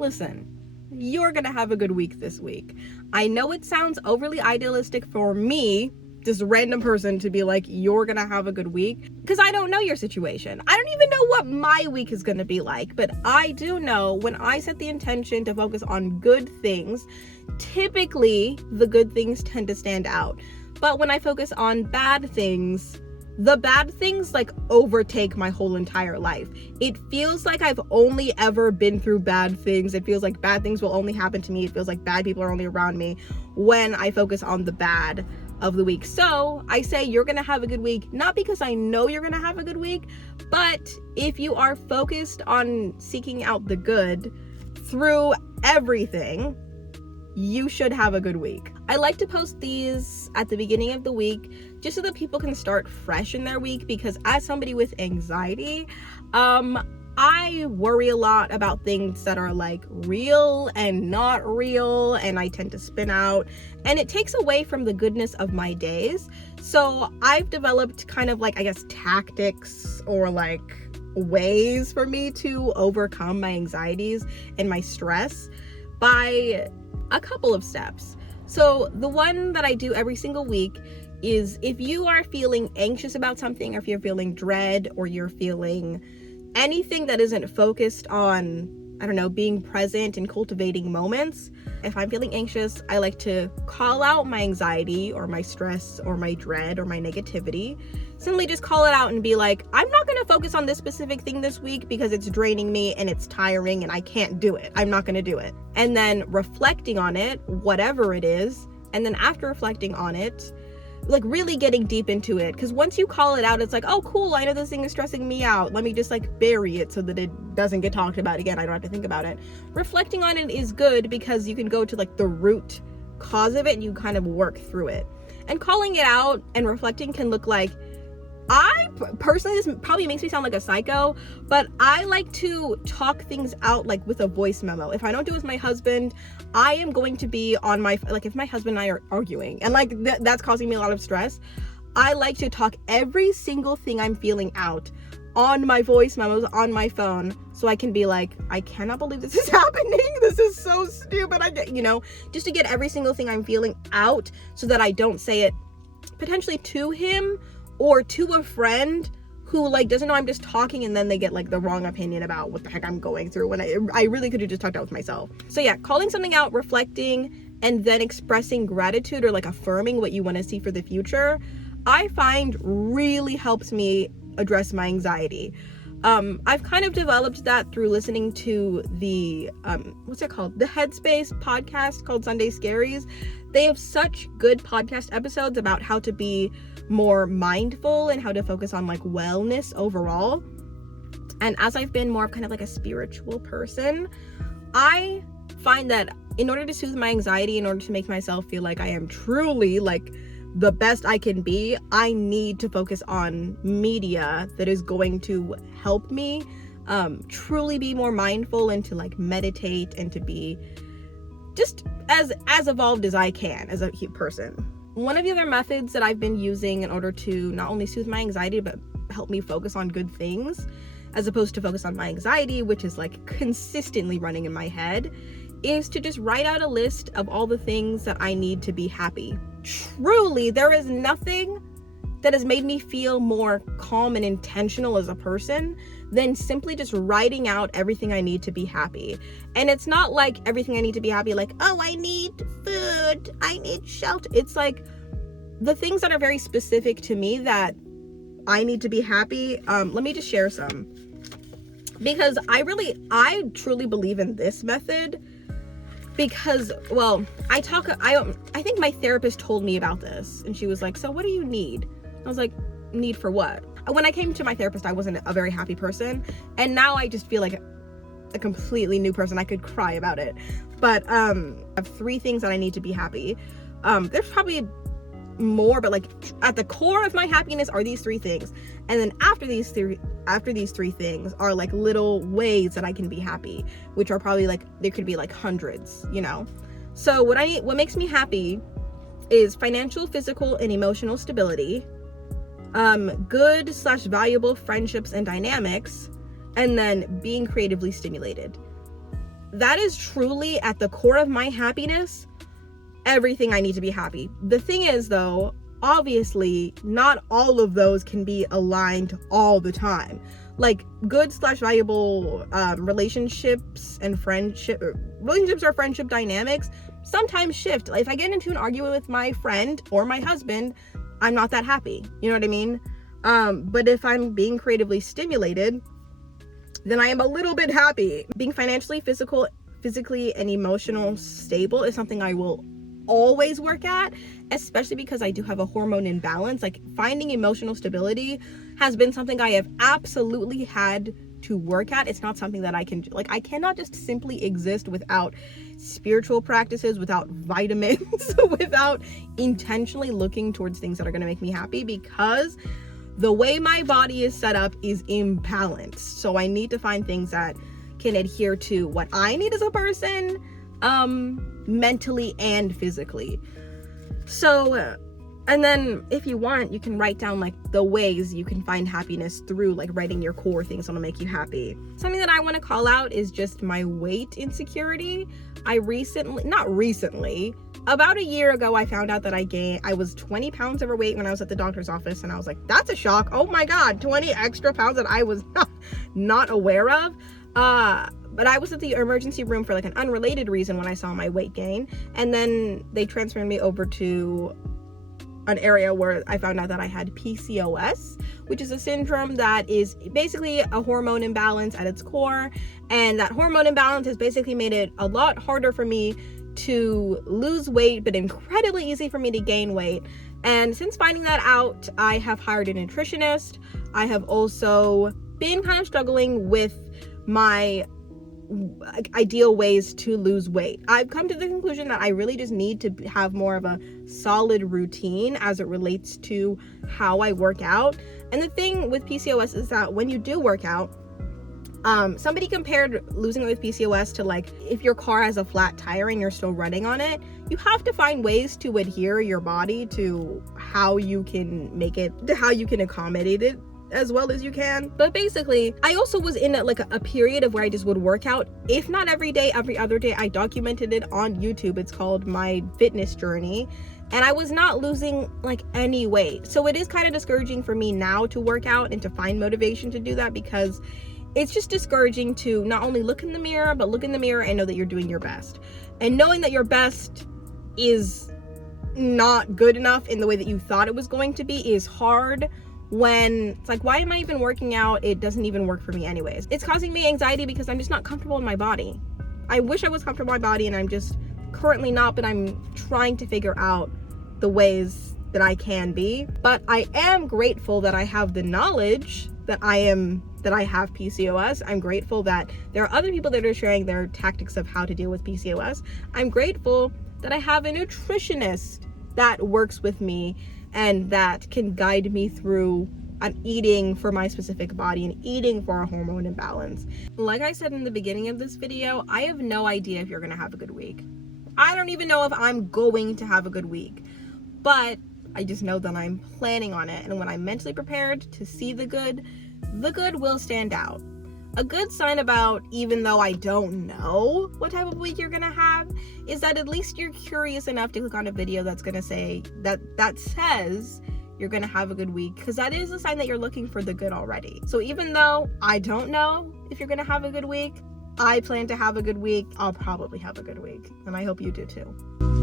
listen, you're gonna have a good week this week. I know it sounds overly idealistic for me, this random person, to be like, you're gonna have a good week, because I don't know your situation. I don't even know what my week is gonna be like, but I do know when I set the intention to focus on good things, typically the good things tend to stand out. But when I focus on bad things, the bad things like overtake my whole entire life. It feels like I've only ever been through bad things. It feels like bad things will only happen to me. It feels like bad people are only around me when I focus on the bad of the week. So I say you're gonna have a good week, not because I know you're gonna have a good week, but if you are focused on seeking out the good through everything, you should have a good week. I like to post these at the beginning of the week just so that people can start fresh in their week, because as somebody with anxiety, I worry a lot about things that are like real and not real, and I tend to spin out, and it takes away from the goodness of my days. So I've developed kind of like, I guess, tactics or like ways for me to overcome my anxieties and my stress by a couple of steps. So the one that I do every single week is, if you are feeling anxious about something, or if you're feeling dread, or you're feeling anything that isn't focused on, I don't know, being present and cultivating moments. If I'm feeling anxious, I like to call out my anxiety or my stress or my dread or my negativity. Simply just call it out and be like, I'm not going to focus on this specific thing this week because it's draining me and it's tiring and I can't do it. I'm not going to do it. And then reflecting on it, whatever it is, and then after reflecting on it, like really getting deep into it, because once you call it out, it's like, oh cool, I know this thing is stressing me out, let me just like bury it so that it doesn't get talked about again, I don't have to think about it. Reflecting on it is good because you can go to like the root cause of it and you kind of work through it. And calling it out and reflecting can look like, I personally, this probably makes me sound like a psycho, but I like to talk things out like with a voice memo. If I don't do it with my husband, I am going to be on my, like if my husband and I are arguing and like that's causing me a lot of stress, I like to talk every single thing I'm feeling out on my voice memos on my phone, so I can be like, I cannot believe this is happening. This is so stupid. Just to get every single thing I'm feeling out so that I don't say it potentially to him or to a friend who like doesn't know I'm just talking, and then they get like the wrong opinion about what the heck I'm going through when I really could have just talked out with myself. So yeah, calling something out, reflecting, and then expressing gratitude or like affirming what you want to see for the future, I find really helps me address my anxiety. I've kind of developed that through listening to the what's it called? The Headspace podcast called Sunday Scaries. They have such good podcast episodes about how to be more mindful and how to focus on like wellness overall. And as I've been more of kind of like a spiritual person, I find that in order to soothe my anxiety, in order to make myself feel like I am truly like the best I can be, I need to focus on media that is going to help me truly be more mindful and to like meditate and to be just as evolved as I can as a person. One of the other methods that I've been using in order to not only soothe my anxiety but help me focus on good things as opposed to focus on my anxiety, which is like consistently running in my head, is to just write out a list of all the things that I need to be happy. Truly, there is nothing that has made me feel more calm and intentional as a person than simply just writing out everything I need to be happy. And it's not like everything I need to be happy, like, oh, I need food, I need shelter. It's like the things that are very specific to me that I need to be happy. Let me just share some, because I truly believe in this method. Because, well, I think my therapist told me about this, and she was like, so what do you need? I was like, need for what? When I came to my therapist, I wasn't a very happy person, and now I just feel like a completely new person. I could cry about it. But I have 3 things that I need to be happy. There's probably more, but like at the core of my happiness are these 3 things. And then after these 3 things are like little ways that I can be happy, which are probably like, there could be like hundreds, So what makes me happy is financial, physical, and emotional stability, good/valuable friendships and dynamics, and then being creatively stimulated. that is truly at the core of my happiness, everything I need to be happy. The thing is though, obviously not all of those can be aligned all the time. Like good/valuable relationships or friendship dynamics sometimes shift. Like if I get into an argument with my friend or my husband, I'm not that happy. You know what I mean? But if I'm being creatively stimulated, then I am a little bit happy. Being financially, physically, and emotional stable is something I will always work at, especially because I do have a hormone imbalance. Like finding emotional stability has been something I have absolutely had to work at. It's not something that I can, like, I cannot just simply exist without spiritual practices, without vitamins, without intentionally looking towards things that are going to make me happy, because the way my body is set up is imbalanced. So I need to find things that can adhere to what I need as a person, mentally and physically. So and then if you want, you can write down like the ways you can find happiness through like writing your core things that'll make you happy. Something that I want to call out is just my weight insecurity. About a year ago, I found out that I was 20 pounds overweight when I was at the doctor's office, and I was like, that's a shock. Oh my God, 20 extra pounds that I was not aware of. But I was at the emergency room for like an unrelated reason when I saw my weight gain, and then they transferred me over to an area where I found out that I had PCOS, which is a syndrome that is basically a hormone imbalance at its core, and that hormone imbalance has basically made it a lot harder for me to lose weight, but incredibly easy for me to gain weight. And since finding that out, I have hired a nutritionist. I have also been kind of struggling with my ideal ways to lose weight. I've come to the conclusion that I really just need to have more of a solid routine as it relates to how I work out. And the thing with PCOS is that when you do work out, somebody compared losing weight with PCOS to like if your car has a flat tire and you're still running on it. You have to find ways to adhere your body to how you can accommodate it as well as you can. But basically, I also was in a period of where I just would work out, if not every day, every other day. I documented it on YouTube. It's called My Fitness Journey, and I was not losing like any weight. So it is kind of discouraging for me now to work out and to find motivation to do that, because it's just discouraging to not only look in the mirror, but look in the mirror and know that you're doing your best. And knowing that your best is not good enough in the way that you thought it was going to be is hard, when it's like, why am I even working out? It doesn't even work for me anyways. It's causing me anxiety because I'm just not comfortable in my body. I wish I was comfortable in my body, and I'm just currently not, but I'm trying to figure out the ways that I can be. But I am grateful that I have the knowledge that I have PCOS. I'm grateful that there are other people that are sharing their tactics of how to deal with PCOS. I'm grateful that I have a nutritionist that works with me and that can guide me through an eating for my specific body and eating for a hormone imbalance. Like I said in the beginning of this video, I have no idea if you're gonna have a good week. I don't even know if I'm going to have a good week, but I just know that I'm planning on it, and when I'm mentally prepared to see the good will stand out. A good sign about, even though I don't know what type of week you're gonna have, is that at least you're curious enough to click on a video that's gonna say that says you're gonna have a good week, because that is a sign that you're looking for the good already. So even though I don't know if you're gonna have a good week, I plan to have a good week. I'll probably have a good week, and I hope you do too.